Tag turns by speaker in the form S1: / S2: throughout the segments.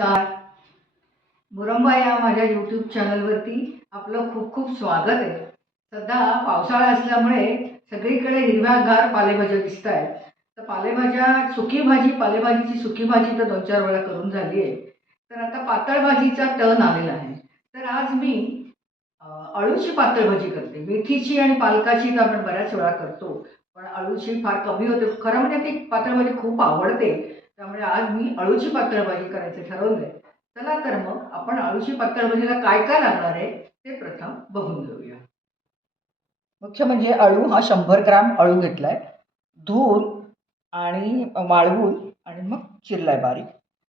S1: नमस्कार. मुरंबा या माझ्या यूट्यूब चॅनलवरती आपलं खूप खूप स्वागत आहे. सध्या पावसाळा असल्यामुळे सगळीकडे हिरव्यागार पालेभाज्या दिसत आहेत तर पालेभाज्या सुकी भाजी पालेभाजीची सुकी भाजी तर दोन चार वेळा करून झाली आहे. तर आता पातळ भाजीचा टर्न आलेला आहे. तर आज मी अळूची पातळ भाजी करते. मेथीची आणि पालकाची तर आपण बऱ्याच वेळा करतो. पण अळूची फार कमी होते. खरं म्हणजे ती पातळ भाजी खूप आवडते. त्यामुळे आज मी अळूची पातळभाजी करायचं ठरवलंय. चला तर मग आपण अळूची पातळभाजीला काय काय लागणार आहे ते प्रथम बघून घेऊया. मुख्य म्हणजे अळू हा शंभर ग्राम अळू घेतलाय. धुवून आणि वाळवून आणि मग चिरलाय बारीक.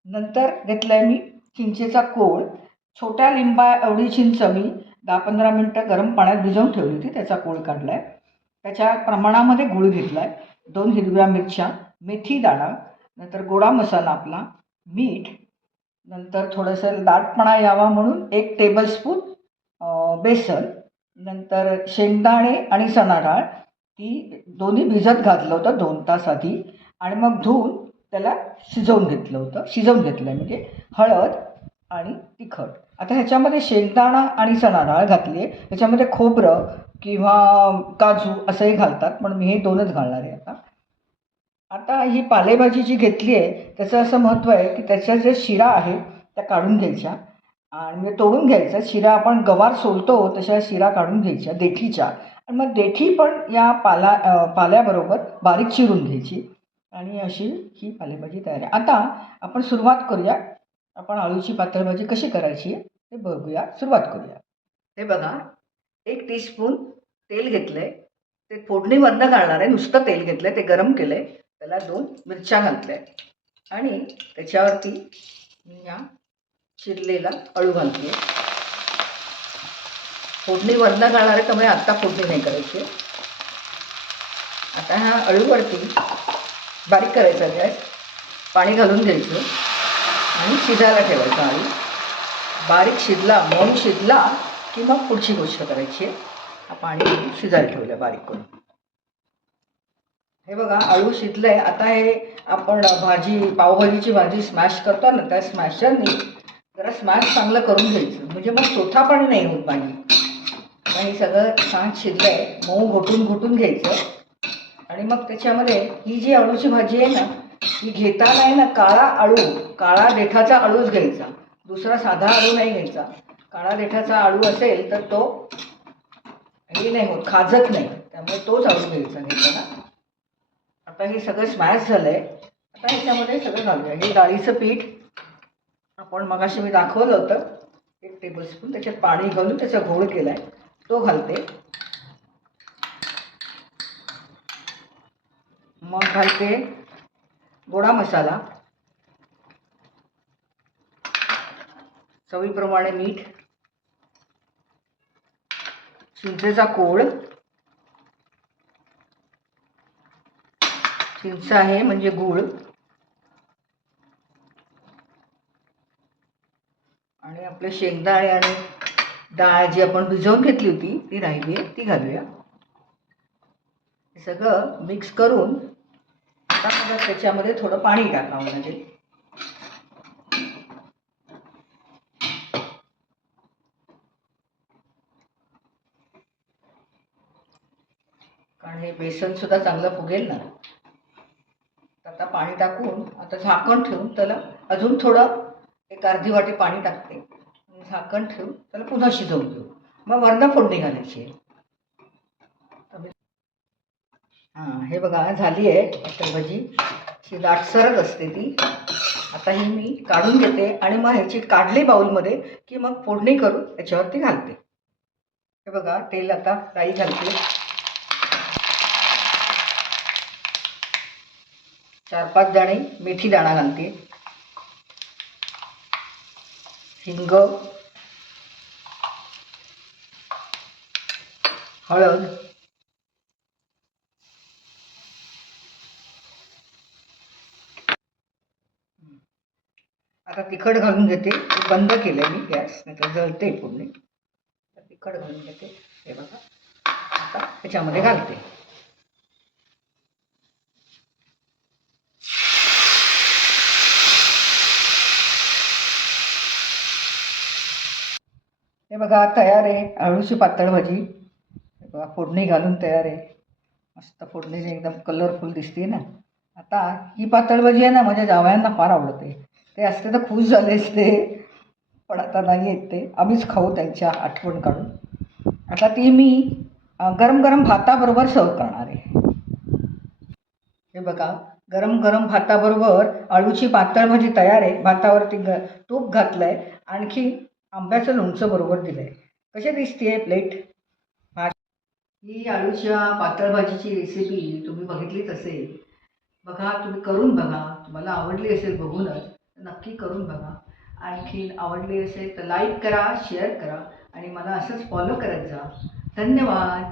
S1: नंतर घेतलाय मी चिंचेचा कोळ. छोट्या लिंबा एवढी चिंच मी दहा पंधरा मिनटं गरम पाण्यात भिजवून ठेवली होती त्याचा कोळ काढलाय. त्याच्या प्रमाणामध्ये गूळ घेतलाय. दोन हिरव्या मिरच्या मेथी दाणा नंतर गोडा मसाला आपला मीठ नंतर थोडंसं दाटपणा यावा म्हणून एक टेबलस्पून बेसन नंतर शेंगदाणे आणि चणा डाळ ती दोन्ही भिजत घातलं होतं दोन तास आधी आणि मग धुवून त्याला शिजवून घेतलं होतं शिजवून घेतलं आहे म्हणजे हळद आणि तिखट. आता ह्याच्यामध्ये शेंगदाणा आणि चणा डाळ घातली आहे ह्याच्यामध्ये खोबरं किंवा काजू असंही घालतात पण मी हे दोनच घालणार आहे आता. आता ही पालेभाजी जी घेतली आहे त्याचं असं महत्त्व आहे की त्याच्या ज्या शिरा आहे त्या काढून घ्यायच्या. आणि म्हणजे तोडून घ्यायचा शिरा आपण गवार सोलतो तशा शिरा काढून घ्यायच्या देठीच्या. आणि मग देठी पण या पाला पाल्याबरोबर बारीक चिरून घ्यायची. आणि अशी ही पालेभाजी तयार आहे. आता आपण सुरुवात करूया. आपण आळूची पातळभाजी कशी करायची आहे ते बघूया. सुरुवात करूया. हे बघा एक टीस्पून तेल घेतलं आहे ते फोडणी बंद घालणार आहे. नुसतं तेल घेतलं आहे ते गरम केलं आहे त्याला दोन मिरच्या घातल्या. आणि त्याच्यावरती मी या चिरलेला अळू घालते फोडणी वरनं घालणार आहे त्यामुळे आत्ता फोडणी नाही करायची. आता ह्या अळूवरती बारीक करायचा गॅस. पाणी घालून घ्यायचं. आणि शिजायला ठेवायचं अळू. बारीक शिजला मऊ शिजला की मग पुढची गोष्ट करायची आहे. हा पाणी शिजायला ठेवलं बारीक करून. हे बघा आळू शिजलंय. आता हे आपण भाजी पावभाजीची भाजी स्मॅश करतो ना त्या स्मॅशरनी जरा स्मॅश चांगलं करून घ्यायचं. म्हणजे मग चोथा पण नाही होत भाजी. आता हे सगळं छान शिजलंय. मऊ घोटून घोटून घ्यायचं. आणि मग त्याच्यामध्ये ही जी अळूची भाजी आहे ना ही घेताना आहे ना काळा आळू. काळा देठाचा अळूच घ्यायचा. दुसरा साधा आळू नाही घ्यायचा. काळा देठाचा आळू असेल तर तो हे नाही होत खाजत नाही. त्यामुळे तोच आळू घ्यायचा घेताना. आता हे सगळं स्मॅश झालं आहे आता ह्याच्यामध्ये सगळं घालूया. हे डाळीचं पीठ आपण मगाशी मी दाखवलं होतं. एक टेबलस्पून त्याच्यात पाणी घालून त्याचा घोळ केला आहे तो घालते. मग घालते गोडा मसाला. चवीप्रमाणे मीठ. चिंचेचा कोळ. चिंच आहे म्हणजे गूळ. आणि आपले शेंगदाणे आणि डाळ जी आपण भिजवून घेतली होती ती राहिली आहे ती घालूया. हे सगळं मिक्स करून आता मला त्याच्यामध्ये थोडं पाणी टाकावं लागेल. कारण हे बेसन सुद्धा चांगलं फुगेल ना. आता पाणी टाकून आता झाकण ठेवून त्याला अजून थोडं एक अर्धी वाटी पाणी टाकते. झाकण ठेवून त्याला पुन्हा शिजवून घेऊ मग वरनं फोडणी घालायची. आहे हां हे बघा झाली आहे पातळ भजी. ही दाटसरच असते ती. आता ही मी काढून घेते आणि मग ह्याची काढली बाऊलमध्ये की मग फोडणी करून त्याच्यावरती घालते. हे बघा तेल आता राई घालते. चार पाच दाणे मेथी दाणा घालते. हिंग हळद आता तिखट घालून घेते. बंद केलं मी गॅस नाही तर जळते पूर्ण तिखट घालून घेते. हे बघा. आता त्याच्यामध्ये घालते. हे बघा तयार आहे. अळूची पातळ भाजी. हे बघा फोडणी घालून तयार आहे. मस्त फोडणीने एकदम कलरफुल दिसते ना. आता ही पातळ भाजी आहे ना माझ्या जावयांना फार आवडते. ते असते तर खुश झाले असते. पण आता नाही येत ते. आम्हीच खाऊ त्यांच्या आठवण काढून. आता ती मी गरम गरम भाताबरोबर सर्व करणार आहे. हे बघा गरम गरम भाताबरोबर अळूची पातळ भाजी तयार आहे. भातावरती ग तूप घातलं आहे आणखी आंब्याचं लोणचं बरोबर दिलं आहे कशी दिसते प्लेट ही आळूच्या पातळ भाजीची रेसिपी तुम्ही बघितलीच असेल बघा तुम्ही करून बघा. तुम्हाला आवडली असेल बघूनच तर नक्की करून बघा. आणखीन आवडली असेल तर लाईक करा शेअर करा आणि मला असंच फॉलो करत जा. धन्यवाद.